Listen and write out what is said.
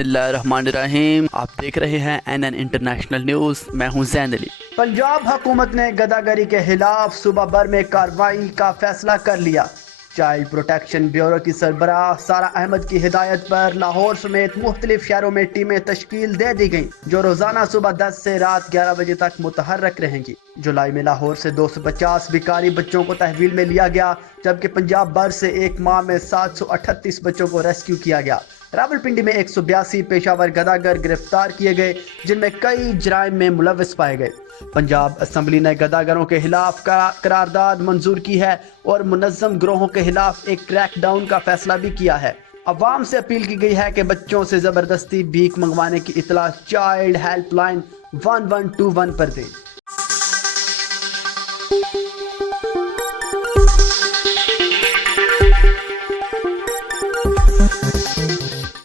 بسم اللہ الرحمن الرحیم، آپ دیکھ رہے ہیں NN انٹرنیشنل نیوز۔ میں ہوں زین علی۔ پنجاب حکومت نے گداگری کے خلاف صوبہ بھر میں کارروائی کا فیصلہ کر لیا۔ چائلڈ پروٹیکشن بیورو کی سربراہ سارہ احمد کی ہدایت پر لاہور سمیت مختلف شہروں میں ٹیمیں تشکیل دے دی گئیں جو روزانہ صبح 10 سے رات 11 بجے تک متحرک رہیں گی۔ جولائی میں لاہور سے 250 بیکاری بچوں کو تحویل میں لیا گیا، جبکہ پنجاب بھر سے ایک ماہ میں 738 بچوں کو ریسکیو کیا گیا۔ راولپنڈی میں 182 پیشہ ور گداگر گرفتار کیے گئے، جن میں کئی جرائم میں ملوث پائے گئے۔ پنجاب اسمبلی نے گداگروں کے خلاف قرارداد منظور کی ہے اور منظم گروہوں کے خلاف ایک کریک ڈاؤن کا فیصلہ بھی کیا ہے۔ عوام سے اپیل کی گئی ہے کہ بچوں سے زبردستی بھیک منگوانے کی اطلاع چائلڈ ہیلپ لائن 1121 پر دیں۔